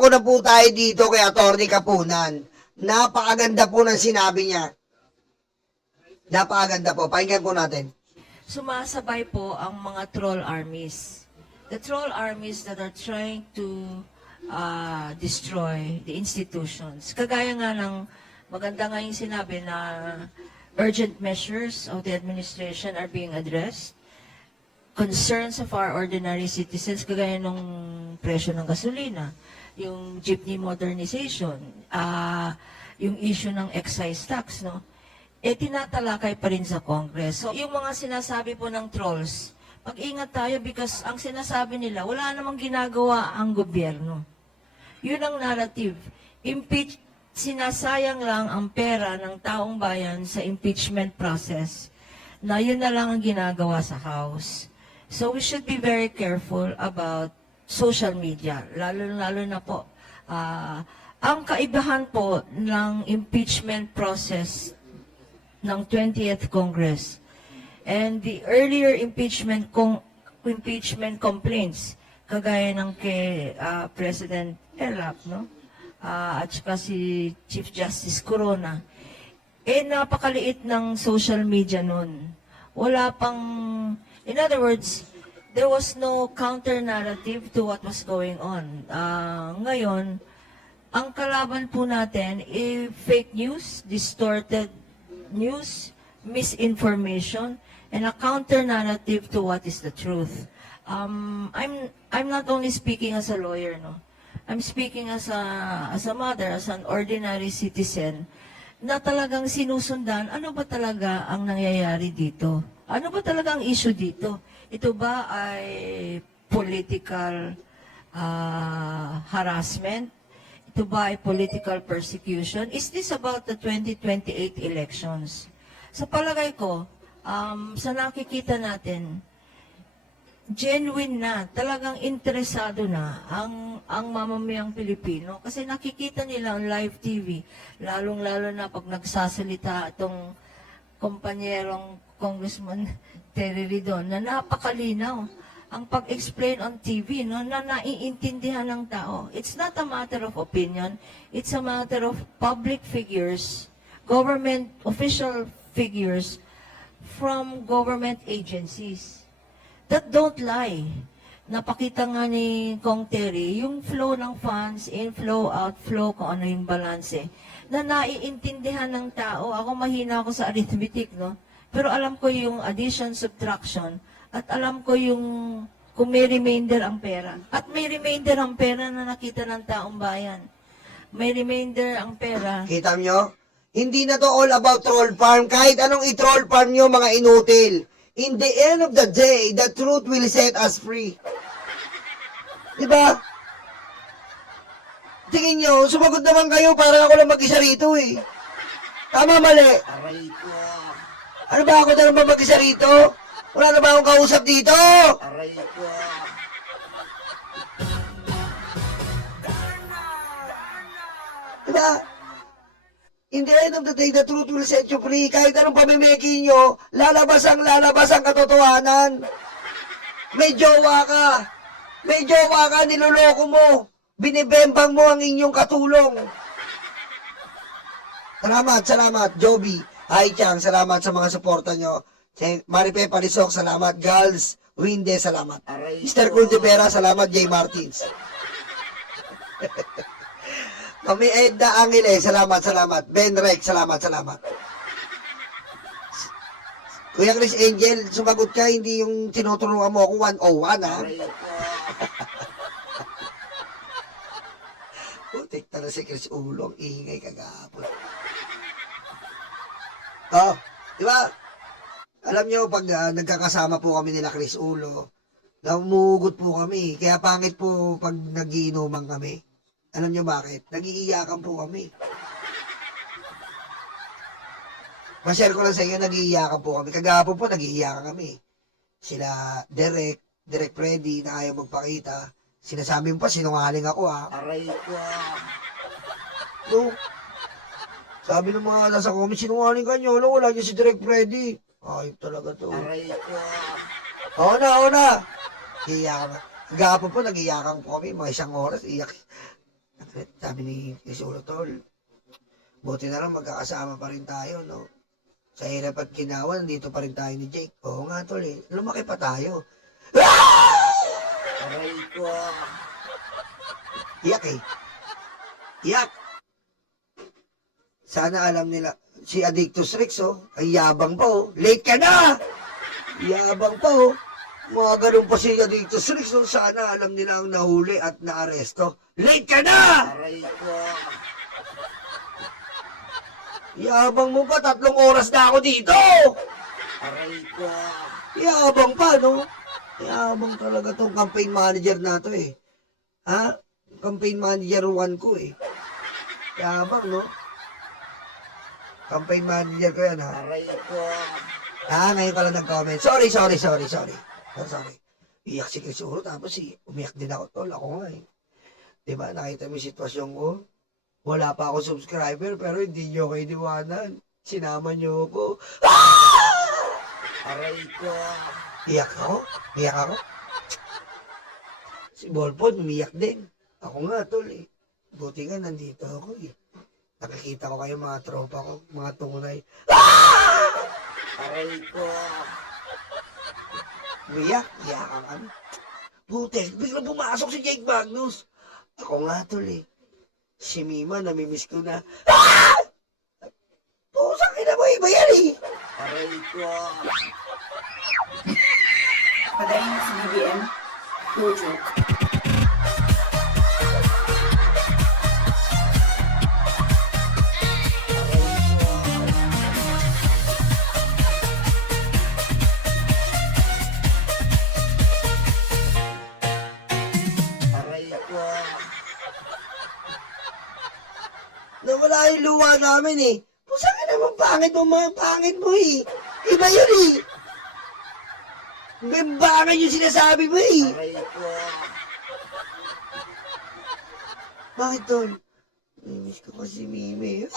Ako na po tayo dito kay Atty. Kapunan. Napakaganda po ng sinabi niya. Napakaganda po. Pakinggan po natin. Sumasabay po ang mga troll armies. The troll armies that are trying to destroy the institutions. Kagaya nga ng maganda nga yung sinabi na urgent measures of the administration are being addressed. Concerns of our ordinary citizens, kagaya ng presyo ng gasolina, yung jeepney modernization, yung issue ng excise tax, no? Tinatalakay pa rin sa Congress. So, yung mga sinasabi po ng trolls, mag-ingat tayo because ang sinasabi nila, wala namang ginagawa ang gobyerno. Yun ang narrative. Sinasayang lang ang pera ng taong bayan sa impeachment process na yun na lang ang ginagawa sa House. So we should be very careful about social media, lalo na po. Ang kaibahan po ng impeachment process ng 20th Congress and the earlier impeachment complaints, kagaya ng kay President Elap, no? At saka si Chief Justice Corona, napakaliit ng social media nun. Wala pang, in other words, there was no counter-narrative to what was going on. Ngayon, ang kalaban po natin, fake news, distorted news, misinformation, and a counter-narrative to what is the truth. I'm not only speaking as a lawyer, no? I'm speaking as a mother, as an ordinary citizen, na talagang sinusundan, ano ba talaga ang nangyayari dito? Ano ba talaga ang issue dito? Ito ba ay political harassment? Ito ba ay political persecution? Is this about the 2028 elections? Sa palagay ko, sa nakikita natin, genuine na, talagang interesado na ang mamamayang Pilipino kasi nakikita nila ang live TV, lalong-lalo na pag nagsasalita itong kompanyerong Congressman Terry Ridon na napakalinaw ang pag-explain on TV, no, na naiintindihan ng tao. It's not a matter of opinion, it's a matter of public figures, government official figures from government agencies that don't lie. Napakita nga ni Kong Terry, yung flow ng funds, inflow, outflow, kung ano yung balanse, na naiintindihan ng tao. Ako mahina ako sa arithmetic, no? Pero alam ko yung addition, subtraction, at alam ko yung kung may remainder ang pera. At may remainder ang pera na nakita ng taong bayan. May remainder ang pera. Kita nyo? Hindi na to all about troll farm. Kahit anong i-troll farm nyo, mga inutil. In the end of the day, the truth will set us free. Diba? Tingin nyo, sumagot naman kayo, parang ako lang mag-isa rito eh. Tama, mali. Aray ko. Ano ba, ako na naman mag-isa rito? Wala na ba akong kausap dito? Aray ko. Diba? In the end of the day, the truth will set you free. Kahit anong pamimeki nyo, lalabas ang katotohanan. May jowa ka. May jowa ka, niloloko mo. Binibembang mo ang inyong katulong. Salamat, Joby. Hi, Chang, salamat sa mga suporta nyo. Maripe Palisok, salamat. Gals, Winde, salamat. Mr. Culdepera, salamat. J. Martins. Mami Edna Angile, salamat. Ben Rex, salamat. Kuya Chris Angel, sumagot ka, hindi yung tinuturuan mo ako 101, ha? Aray ko. Putik na si Chris Ulong, ingay kagapon. Oh, di ba? Alam nyo, pag nagkakasama po kami nila Chris Ulo, namumugot po kami. Kaya pangit po pag nagiinuman kami. Alam nyo bakit? Nag-iiyakan po kami. Ma-share ko lang sa inyo, nag-iiyakan po kami. Kagahapon po, nag-iiyakan kami. Sila Derek Freddy, na ayaw magpakita. Sinasabi mo pa, sinungaling ako, ha? Aray ko. No. Sabi ng mga nasa comment, sinungaling ka nyo. Wala niyo si Derek Freddy. Ay, talaga to. Aray ko. Oo na. Iiyakan. Kagahapon po, nag-iiyakan po kami. Mga 1 oras, iyak. sabi ni Isulo, tol, buti na lang magkakasama pa rin tayo, no? Sa hirap at ginawa, nandito pa rin tayo ni Jake. Oo nga, tol, eh. Lumaki pa tayo. Aray ko. Iyak eh. Iyak. Sana alam nila, si Addictus Rex, oh, ay yabang pa, oh. Late ka na! Yabang pa, oh. Mga ganun pa si Addictus Rex, oh. Sana alam nila ang nahuli at naaresto. Late ka na! Aray ko. Yabang mo pa, 3 oras na ako dito! Aray ko. Yabang pa, no? Yabang talaga tong campaign manager na to, eh. Ha? Campaign manager 1 ko, eh. Yabang, no? Campaign manager ko yan, ha? Aray ko. Ngayon ka lang nag-comment. Sorry. Iyak si Chris Uro, tapos umiyak din ako, tol. Ako nga, eh. Diba, nakita mo yung sitwasyon ko? Wala pa ako subscriber, pero hindi nyo kayo iniwanan. Sinama nyo ako. Aray ko. Iyak ako. Si Bolpon, umiyak din. Ako nga, tol, eh. Buti nga, nandito ako, eh. Nakikita ko kayo mga tropa ko, mga tunay. Aray ko. Iyakan kami. Buti, biglang pumasok si Jake Magnus. Ako nga, tol, eh. Si Mima, namimiss ko na. Pusang ina mo, iba yan, eh. Aray ko. Padayin sa BBM. No joke. Nawala yung luwa namin, eh. Pusang ina mo, mga pangit mo, eh. Iba yun, eh. Bimbangan yung sinasabi mo, eh. Aray ko. Bakit, tol? Namiss ko kasi Mimi.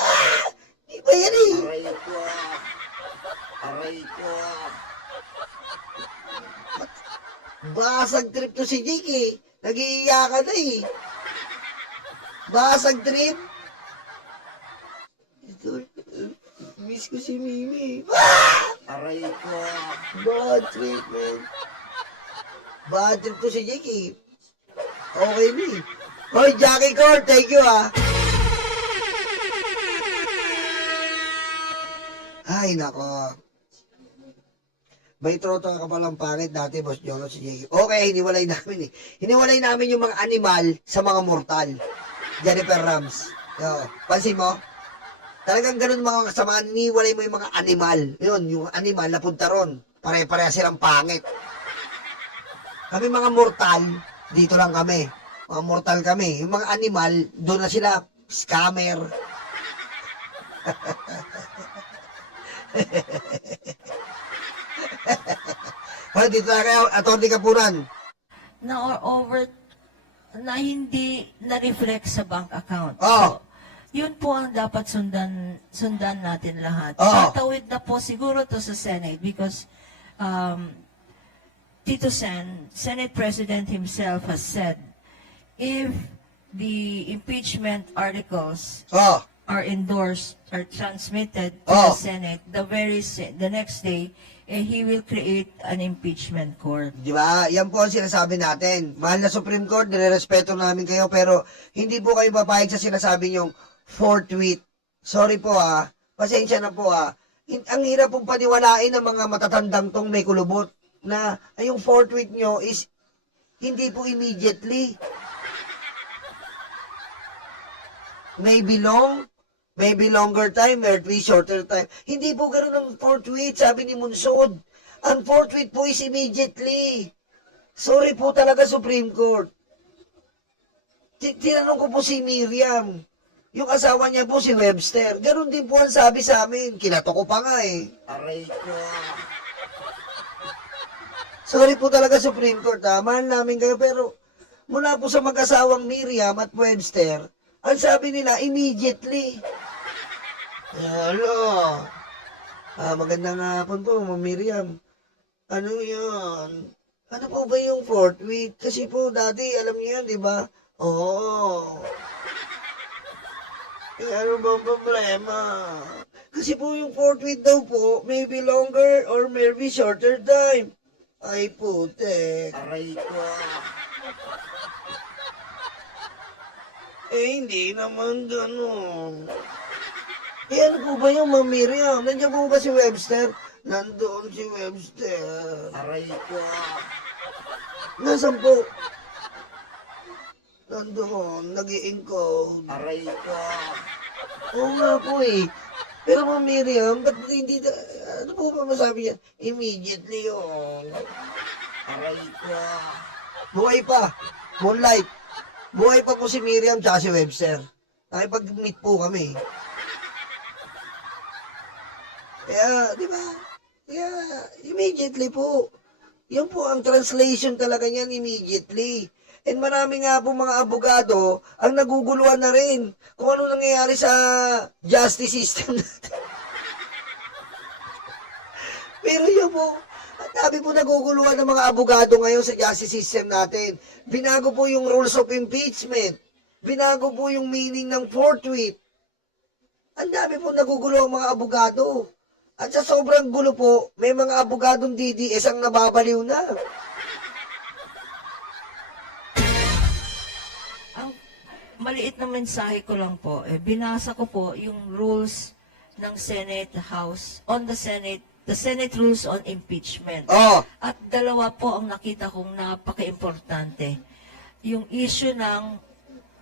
Iba yan, eh. Aray ko. Basag trip to si Jake, eh. Nag-iiyakan na, eh. Basag trip. Tol, miss ko si Mimi. Aray ko. Bad trip, man. Bad trip to si Jake, eh. Okay, mi. Hoy, Jackie Core, thank you, ah. Ay, nako. May troto ka palang pangit dati, Boss Jolo, si Jake. Okay, hiniwalay namin, eh. Hiniwalay namin yung mga animal sa mga mortal. Jennifer Rams. Yo, pansin mo? Talagang ganun mga kasamaan, niwalay mo yung mga animal. Yun, yung animal napunta ron. Pare-pareha silang pangit. Kami mga mortal, dito lang kami. Mga mortal kami. Yung mga animal, doon na sila. Scammer. Dito na kayo, Atty. Kapuran. Na hindi na-reflect sa bank account. Oh. So, yun po ang dapat sundan natin lahat. Oo. Tatawid na po siguro to sa Senate because Tito Sen, Senate President himself has said, if the impeachment articles Oh. are endorsed or transmitted to Oh. the Senate, the next day, he will create an impeachment court. Di ba? Yan po ang sinasabi natin. Mahal na Supreme Court, nirerespeto namin kayo, pero hindi po kayo papayag sa sinasabi niyong forthwith. Sorry po, ah. Pasensya na po, ah. Ang hirap pong paniwalain ng mga matatandang tong may kulubot na yung forthwith nyo is hindi po immediately. Maybe longer time, maybe shorter time. Hindi po ganoon ang forthwith, sabi ni Munsod. Ang forthwith po is immediately. Sorry po talaga, Supreme Court. Tinanong ko po si Miriam. Yung asawa niya po si Webster. Ganon din po ang sabi sa amin. Kinato ko pa nga, eh. Aray ko. Sorry po talaga, Supreme Court, ha. Mahal namin kayo, pero mula po sa mag-asawang Miriam at Webster, ang sabi nila, immediately. Hello. Magandang hapon po, Ma'am Miriam. Ano yun? Ano po ba yung forthwith? Kasi po, dati, alam niyo yan, di ba? Oo. Ano bang problema? Kasi po yung fortwith daw po, maybe longer or maybe shorter time. Ay putek. Aray ko. Hindi naman ganun. Ano po ba yung Ma'am Miriam? Nandiyan po ba si Webster? Nandoon si Webster. Aray ko. Nasaan po? Nandoon, nag-i-encode. Aray ko. Oo nga po eh. Pero Ma'am Miriam, ba't hindi, ano po ba masabi niya? Immediately yun. Aray ko. Buhay pa. Moonlight. Buhay pa po si Miriam tsaka si Webster. Nakipag-meet po kami. Kaya, di ba? Kaya, immediately po. Yan po, ang translation talaga niyan, immediately. And marami nga po mga abogado ang naguguluhan na rin kung ano nangyayari sa justice system natin. Pero yun po, ang dami po naguguluhan ng mga abogado ngayon sa justice system natin. Binago po yung rules of impeachment. Binago po yung meaning ng forthwith. Ang dami po naguguluhan mga abogado. At sa sobrang gulo po, may mga abogadong DDS ang nababaliw na. Ang maliit na mensahe ko lang po, binasa ko po yung rules ng Senate House on the Senate rules on impeachment. Oh, At dalawa po ang nakita kong napaka-importante. Yung issue ng,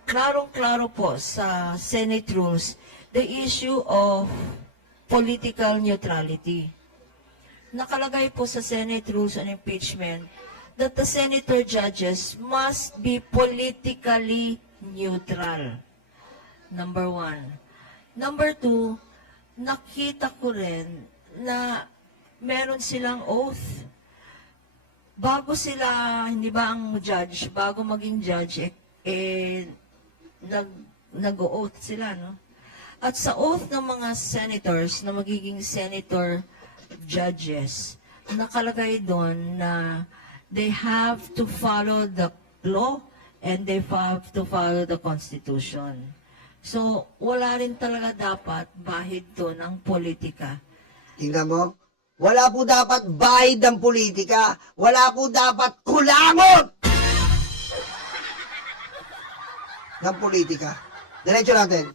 klarong-klaro po sa Senate rules, the issue of political neutrality. Nakalagay po sa Senate rules on impeachment that the senator judges must be politically neutral. Number one. Number two, nakita ko rin na meron silang oath. Bago sila, hindi ba ang judge, bago maging judge, nag-oath sila, no? At sa oath ng mga senators na magiging senator judges, nakalagay doon na they have to follow the law and they have to follow the Constitution. So, wala rin talaga dapat bahid doon ang politika. tingnan mo. Wala po dapat bahid ng politika. Wala po dapat kulangot ng politika. Diretso natin.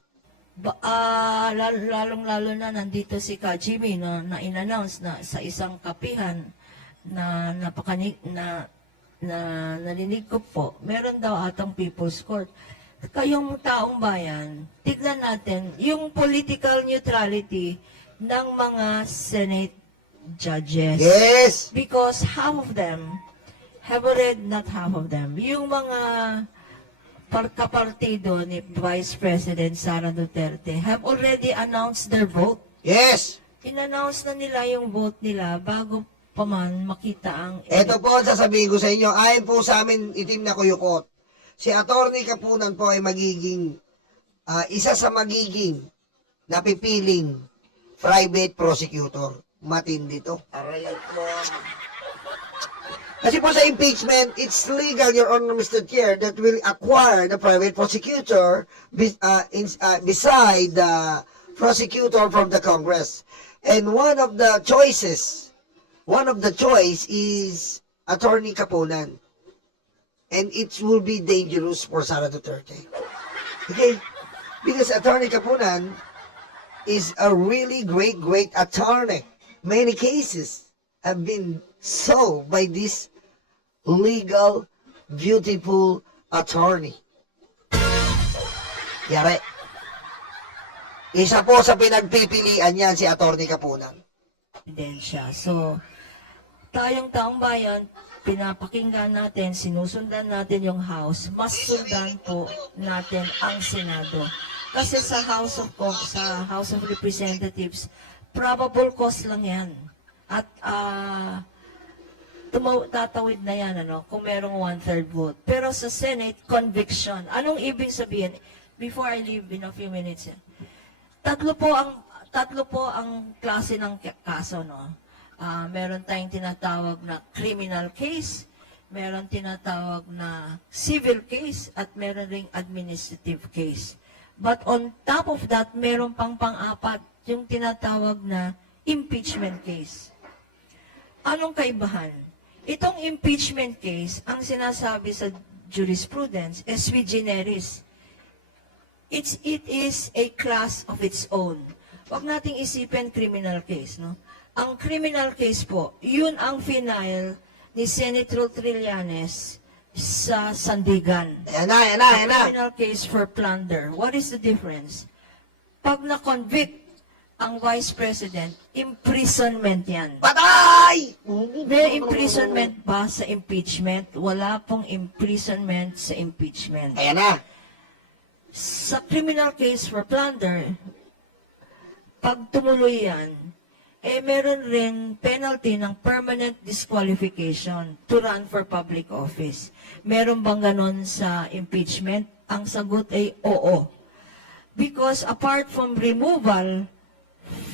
Lalong-lalo na nandito si Ka Jimmy na in-announce na sa isang kapihan na narinig ko po, meron daw atang People's Court. Kayong taong bayan, tignan natin yung political neutrality ng mga Senate judges. Yes! Because half of them have already, not half of them, yung mga kapartido ni Vice President Sara Duterte have already announced their vote. Yes! In-announce na nila yung vote nila bago pa man makita ang... Ito po ang sasabihin ko sa inyo. Ayon po sa amin itim na kuyukot. Si Atty. Kapunan po ay magiging isa sa magiging napipiling private prosecutor. Matindi to. Aray ko. Kasi po sa impeachment, it's legal, Your Honor, Mr. Chair, that will acquire the private prosecutor beside the prosecutor from the Congress. And one of the choice is Attorney Kapunan. And it will be dangerous for Sara Duterte. Okay? Because Attorney Kapunan is a really great attorney. Many cases have been solved by this legal, beautiful attorney. Yare. Isa po sa pinagpipilian niyan si Attorney Kapunan. Ebidensya. So, tayong taong bayan, pinapakinggan natin, sinusundan natin yung House, mas sundan po natin ang Senado. Kasi sa House of Representatives, probable cause lang yan. At tatawid na yan, kung merong 1/3 vote. Pero sa Senate, conviction. Anong ibig sabihin? Before I leave in a few minutes, tatlo po ang klase ng kaso, no? Meron tayong tinatawag na criminal case, meron tinatawag na civil case, at meron ring administrative case. But on top of that, meron pang pang-apat, yung tinatawag na impeachment case. Anong kaibahan? Itong impeachment case, ang sinasabi sa jurisprudence, sui generis. It is a class of its own. Huwag nating isipin criminal case, no? Ang criminal case po, yun ang final ni Senator Trillanes sa Sandigan. Ayan na, ayan na, ayan na. Criminal case for plunder. What is the difference? Pag na-convict ang Vice President, imprisonment yan. Patay! May imprisonment ba sa impeachment? Wala pong imprisonment sa impeachment. Ayan na. Sa criminal case for plunder, pag tumuloy yan, meron rin penalty ng permanent disqualification to run for public office. Meron bang ganon sa impeachment? Ang sagot ay oo. Because apart from removal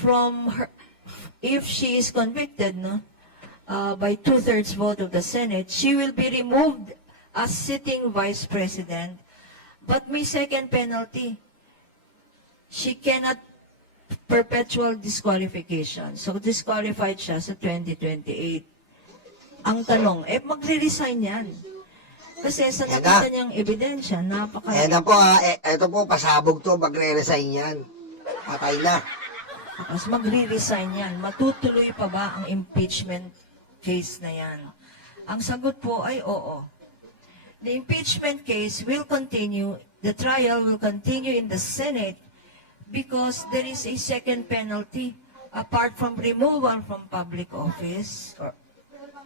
from her, if she is convicted, no, by 2/3 vote of the Senate, she will be removed as sitting Vice President. But may second penalty. She cannot perpetual disqualification. So, disqualified siya sa 2028. Ang tanong, magre-resign yan. Kasi sa Ayan nakita na. niyang ebidensya, napaka... Ayan na po ha. Ito po, pasabog to. Magre-resign yan. Patay na. Tapos magre-resign yan. Matutuloy pa ba ang impeachment case na yan? Ang sagot po ay oo. The impeachment case will continue, the trial will continue in the Senate because there is a second penalty apart from removal from public office or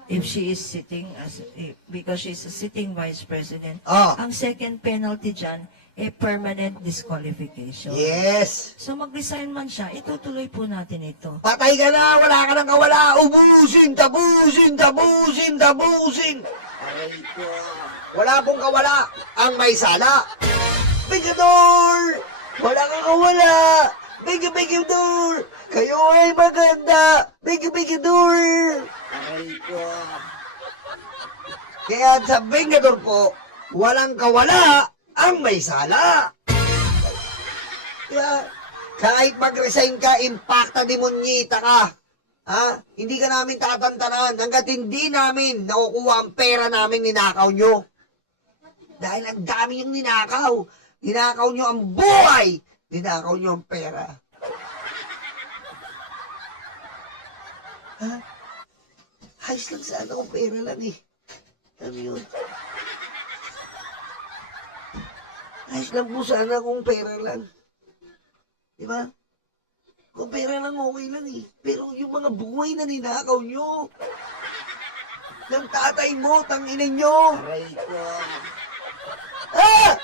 if she is sitting because she's a sitting vice president. Oh. Ang second penalty dyan, permanent disqualification. Yes. So mag-resign man siya, itutuloy po natin ito. Patay ka na. Wala ka nang kawala. Ubusin, tabusin, tabusin, tabusin. Aray ko. Wala pong kawala ang may sala. Bigador! Wala kang kawala. Bigador! Kayo ay maganda. Bigador! Aray ko. Kaya sa Bigador po, walang kawala ang may sala. Kaya, kahit mag-resign ka, impacta demonyita ka. Ha? Hindi ka namin tatantanan hanggat hindi namin nakukuha ang pera namin ninakaw nyo. Dahil ang dami yung ninakaw. Ninakaw nyo ang buhay. Ninakaw nyo ang pera. Ha? Ayos lang sana kung pera lang eh. Alam yun? Ayos lang po sana kung pera lang. Di ba? Kung pera lang okay lang eh. Pero yung mga buhay na ninakaw nyo. Ng tatay mo, tanginin nyo. Aray ko. Ah!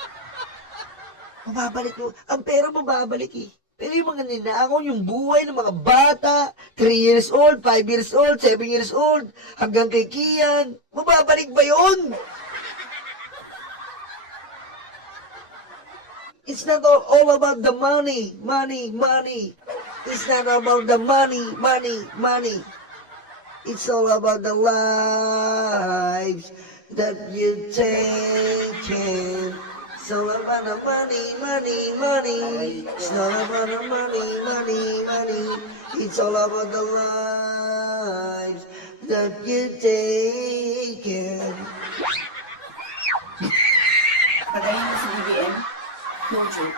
Mababalik mo. Ang pera mababalik eh. Pero yung mga ninakaw, yung buhay ng mga bata, 3 years old, 5 years old, 7 years old, hanggang kay Kian, mababalik ba yun? It's not all about the money, money, money. It's not about the money, money, money. It's all about the lives that you taken. It's all about the money, money, money. It's not about the money, money, money. It's all about the lives that you taken. Pagayon sa BBM, no joke.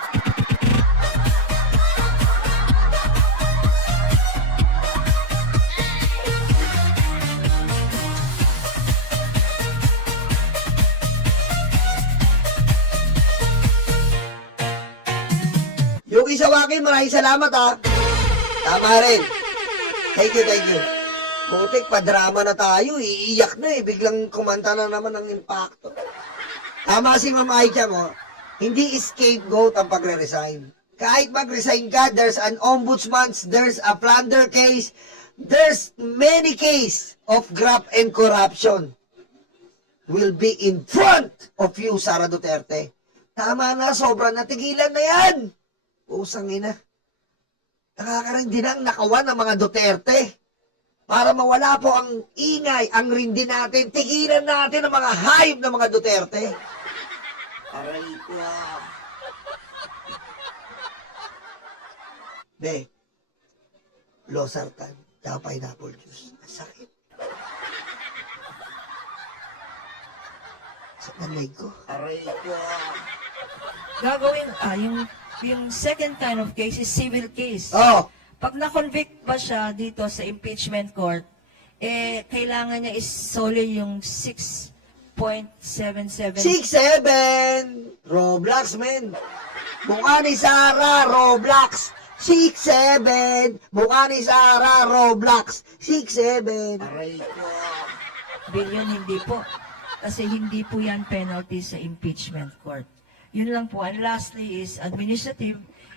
Yogi Sawaki, maraming salamat ha. Tama rin. Thank you, thank you. Putik, pa-drama na tayo. Iiyak na eh. Biglang kumanta na naman ng impacto. Tama si Ma'am Aicha mo. Hindi scapegoat ang pagre-resign. Kahit mag-resign ka, there's an ombudsman, there's a plunder case, there's many case of graft and corruption will be in front of you, Sara Duterte. Tama na, sobrang natigilan na yan. Usang ina. Nakakaroon ang nakawan ng mga Duterte. Para mawala po ang ingay, ang rindi natin, tigilan natin ang mga hayop ng mga Duterte. Aray ko. Be, losartan, tsaka pineapple juice. Ang sakit. Sa leg ko. Aray ko. Gagawin, yung second kind of case is civil case. Oh, Pag na-convict ba siya dito sa impeachment court, kailangan niya is solely yung 6.77. 6'7". Roblox, men. Mukha ni Sarah, Roblox. 6'7". Mukha ni Sarah, Roblox. 6'7". Aray ko. Billion, hindi po. Kasi hindi po yan penalty sa impeachment court. Yun lang po. And lastly is administrative.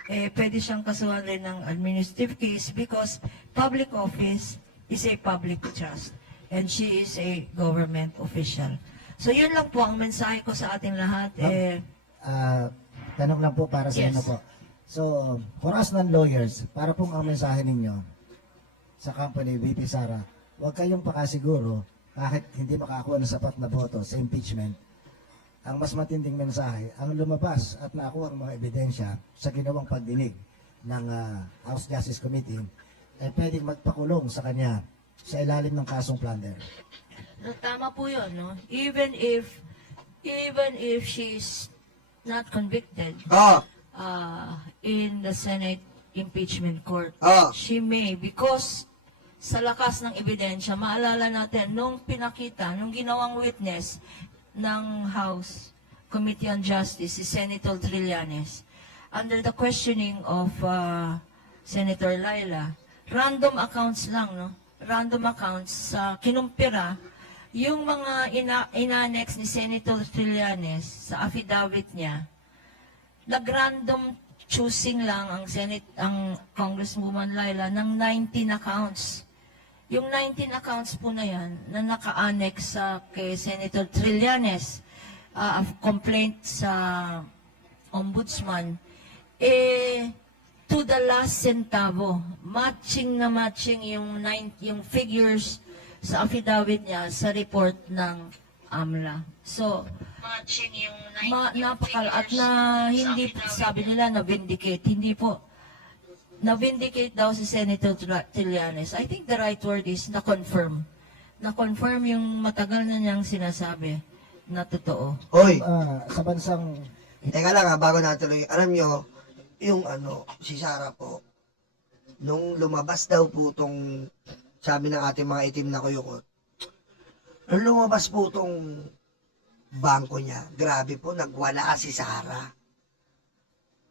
Pwede siyang kasuhan rin ng administrative case because public office is a public trust. And she is a government official. So yun lang po ang mensahe ko sa ating lahat. Tanong lang po para sa Yes. inyo po. So, for us non-lawyers, para pong ang mensahe ninyo sa company, VP Sara, huwag kayong pakasiguro kahit hindi makakuha ng sapat na boto sa impeachment. Ang mas matinding mensahe, ang lumabas at nakuha ang mga ebidensya sa ginawang pagdinig ng House Justice Committee ay pwedeng magpakulong sa kanya sa ilalim ng kasong plunder. No, tama po yun, no? Even if she's not convicted Oh, in the Senate impeachment court, Ah. she may, because sa lakas ng ebidensya, maalala natin, nung ginawang witness ng House Committee on Justice, si Senator Trillanes, under the questioning of Senator Laila, random accounts lang, no? Random accounts sa kinumpira yung mga inanex ni Senator Trillanes sa affidavit niya. Nag-random choosing lang ang Congresswoman Laila ng 19 accounts. Yung 19 accounts po na yan na naka-annex sa kay Senator Trillanes, complaint sa ombudsman, to the last centavo, matching yung figures sa affidavit niya sa report ng AMLA. So, at hindi sabi nila na-vindicate, hindi po. Na-vindicate daw si Senator Trillanes. I think the right word is na-confirm. Na-confirm yung matagal na niyang sinasabi na totoo. Hoy, Sa bansang teka lang bago natuloy. Alam nyo, yung si Sarah po, nung lumabas daw po tong, sabi ng ating mga itim na kuyukot, nung lumabas po tong bangko niya, grabe po, nagwala si Sarah.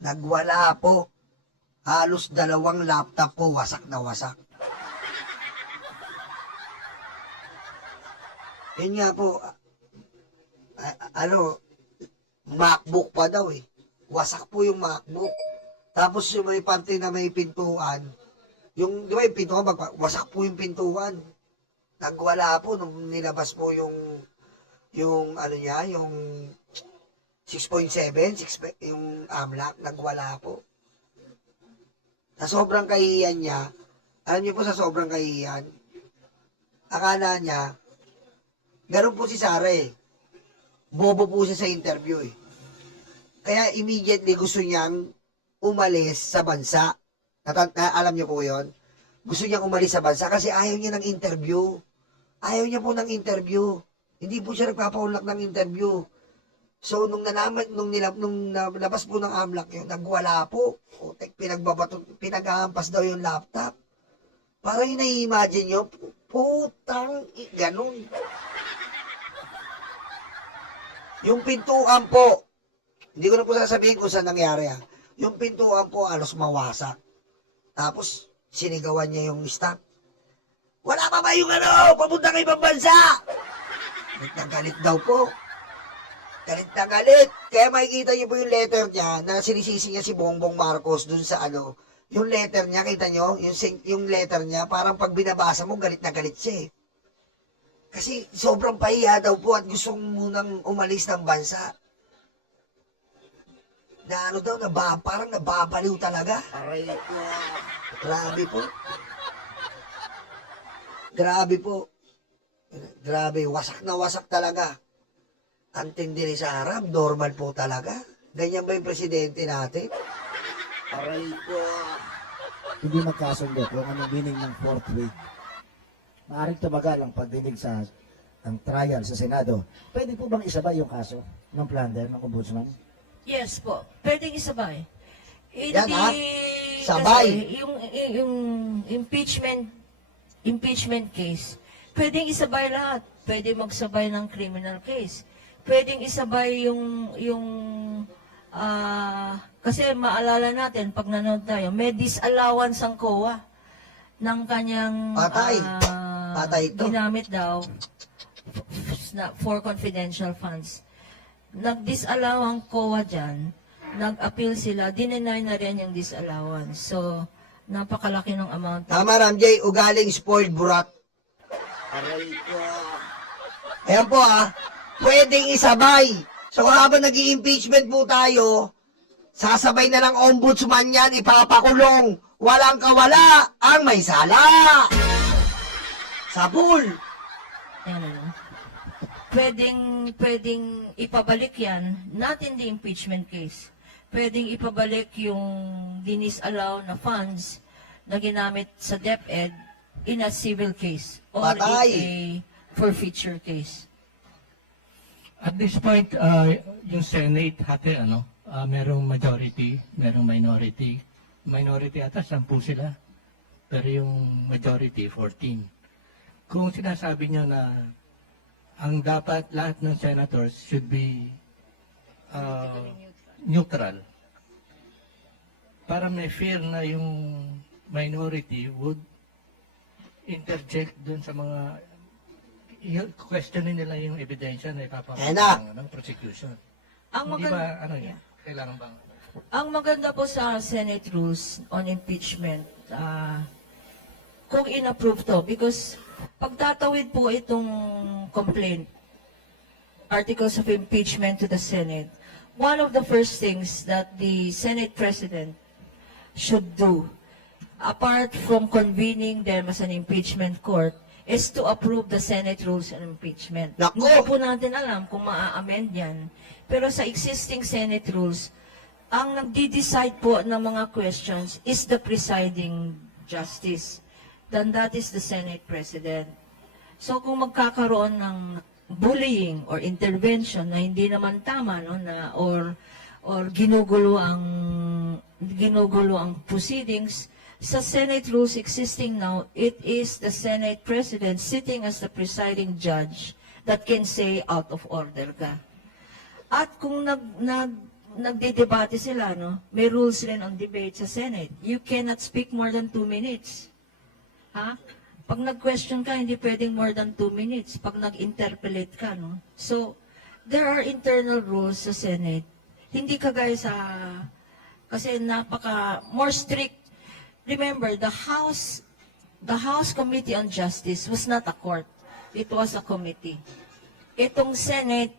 Nagwala po. Halos 2 laptop po, wasak na wasak. Yun nga po, MacBook pa daw eh. Wasak po yung MacBook. Tapos yung may parte na may pintuan, yung, di ba yung pintuan, wasak po yung pintuan. Nagwala po nung nilabas po yung 6.7, yung AMLAC, nagwala po. Sa sobrang kahihiyan niya, alam niyo po sa sobrang kahihiyan, akala niya, ganun po si Sarah eh. Bobo po siya sa interview eh. Kaya immediately gusto niyang umalis sa bansa. Alam niyo po yon. Gusto niyang umalis sa bansa kasi ayaw niya ng interview. Ayaw niya po ng interview. Hindi po siya nagpapaulak ng interview. So, nung nalabas po ng AMLAC yun, nagwala po. Pinaghahampas daw yung laptop. Parang yung nai-imagine nyo, putang, ganun. Yung pintuan po, hindi ko na po sasabihin kung saan nangyari ha. Yung pintuan po, alos mawasak. Tapos, sinigawan niya yung staff. Wala pa ba yung papunta kay ibang bansa? Galit daw po. Galit na galit. Kaya makikita niyo po yung letter niya na sinisisi niya si Bongbong Marcos dun sa yung letter niya, kita niyo? Yung letter niya, parang pag binabasa mo, galit na galit siya eh. Kasi sobrang pahiya daw po at gusto munang umalis ng bansa. Na parang nababaliw talaga. Aray ko. Grabe po. Grabe po. Grabe, wasak na wasak talaga. Ang tindi ni Sarah, normal po talaga. Ganyan ba yung presidente natin? Aray ko. hindi magkasundo kung anong meaning ng fourth week. Maaaring tumagal ang pagdinig sa ang trial sa Senado. Pwede po bang isabay yung kaso ng plunder ng ombudsman? Yes po, pwedeng isabay. Yan, ha? Sabay. Kasi yung impeachment case, pwedeng isabay lahat. Pwede magsabay ng criminal case. Pwedeng isabay kasi maalala natin, pag nanood tayo, may disallowance ang COA ng kanyang Patay. Patay ito. ginamit daw for confidential funds. Nag-disallow ang COA dyan, nag-appeal sila, dinenay na rin yung disallowance. So, napakalaki ng amount. Tama, Ramjay, ugaling spoiled brat. Aray ko. Ayan po pwedeng isabay. So habang nag-i-impeachment po tayo, sasabay na ng ombudsman yan, ipapakulong. Walang kawala ang may sala. Sabul. Ayan, ano. Pwedeng ipabalik yan, not in the impeachment case. Pwedeng ipabalik yung disallow na funds na ginamit sa DepEd in a civil case or Patay. in a forfeiture case. At this point, yung Senate hati, merong majority, merong minority. Minority ata, 10 sila. Pero yung majority, 14. Kung sinasabi nyo na ang dapat lahat ng senators should be neutral, para may fear na yung minority would interject dun sa mga questionin nila yung ebidensya na Ayan na. ipapakita ng prosecution. Ang Hindi maganda, ba, kailangan bang? ang maganda po sa Senate rules on impeachment, kung in-approve to, because pagtatawid po itong complaint, articles of impeachment to the Senate, one of the first things that the Senate President should do, apart from convening them as an impeachment court, is to approve the Senate rules on impeachment. Nako! Hindi po natin alam kung maa-amend yan. Pero sa existing Senate rules, ang nagdi-decide po ng mga questions is the presiding justice. Then that is the Senate President. So kung magkakaroon ng bullying or intervention na hindi naman tama, no, na or ginugulo ang proceedings, sa Senate rules existing now, it is the Senate President sitting as the presiding judge that can say out of order ka. At kung nagdidebate sila, no, may rules rin on debate sa Senate. You cannot speak more than 2 minutes. Ha? Pag nag-question ka, hindi pwedeng more than 2 minutes. Pag nag-interpolate ka, no? So, there are internal rules sa Senate. Hindi kagaya kasi more strict. Remember, the House Committee on Justice was not a court. It was a committee. Itong Senate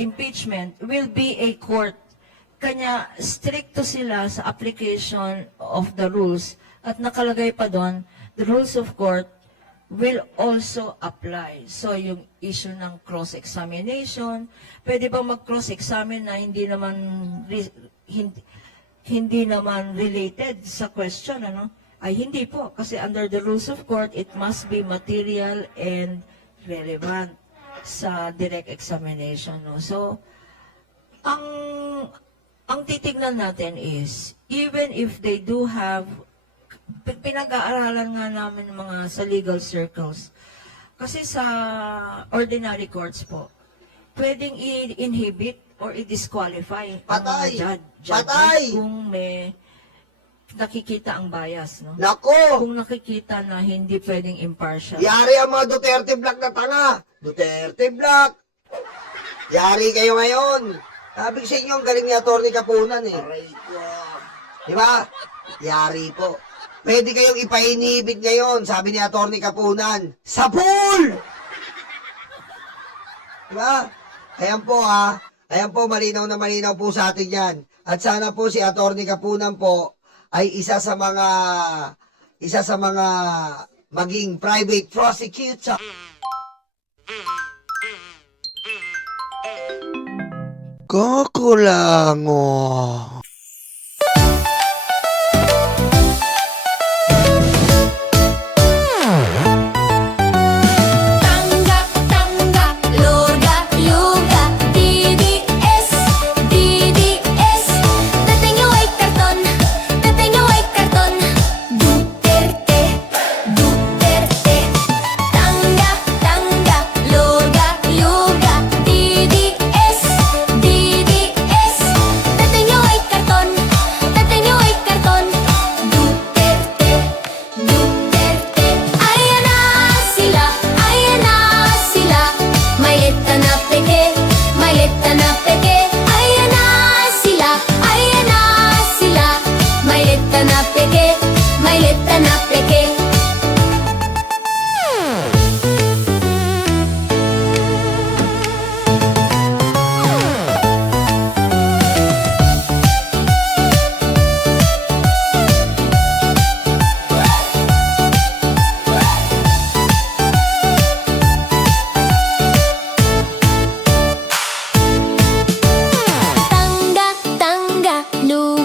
impeachment will be a court. Kanya stricto sila sa application of the rules at nakalagay pa doon, the rules of court will also apply. So yung issue ng cross-examination, pwede ba mag-cross-examine na hindi naman related sa question, ay hindi po. Kasi under the rules of court, it must be material and relevant sa direct examination. No? So, ang titignan natin is, even if they do have, pinag-aaralan nga namin ng mga sa legal circles, kasi sa ordinary courts po, pwedeng i-inhibit or i-disqualify ang mga Patay! judges Patay! kung may nakikita ang bias, no? Nako! Kung nakikita na hindi pwedeng impartial. Yari ang mga Duterte Black na tanga. Duterte Black. Yari kayo ngayon. Sabi ko sa inyo, ang galing ni Atty. Kapunan eh. Di ba? Yari po. Pwede kayong ipainibig ngayon, sabi ni Atty. Kapunan. Sa pool! Di ba? Ayan po Ayan po, malinaw na malinaw po sa atin yan. At sana po si Atty. Kapunan po ay isa sa mga maging private prosecutor. Kukulango.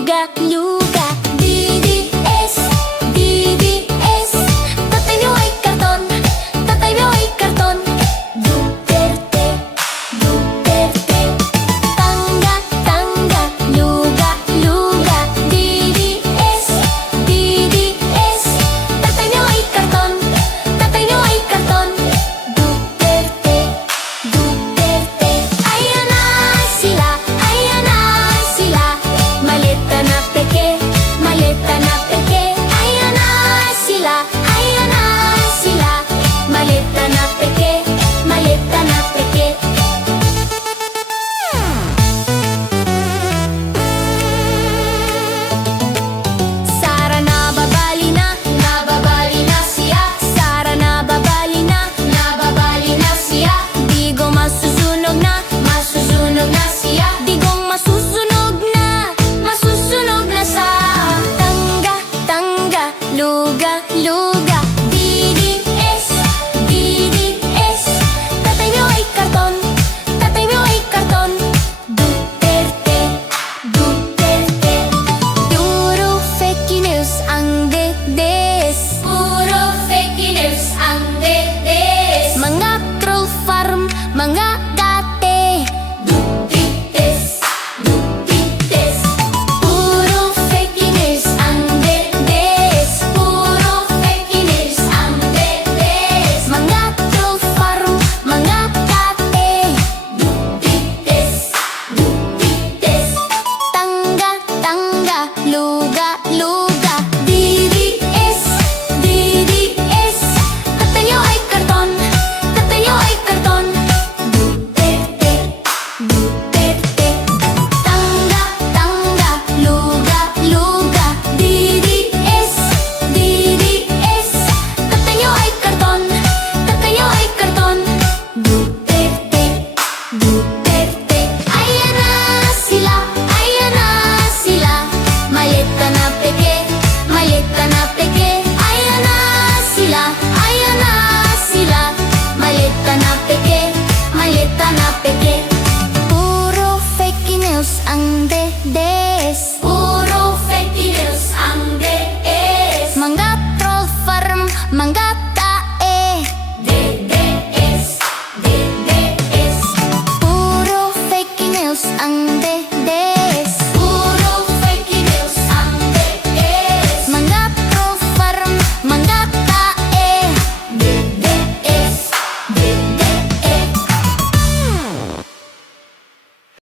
got news.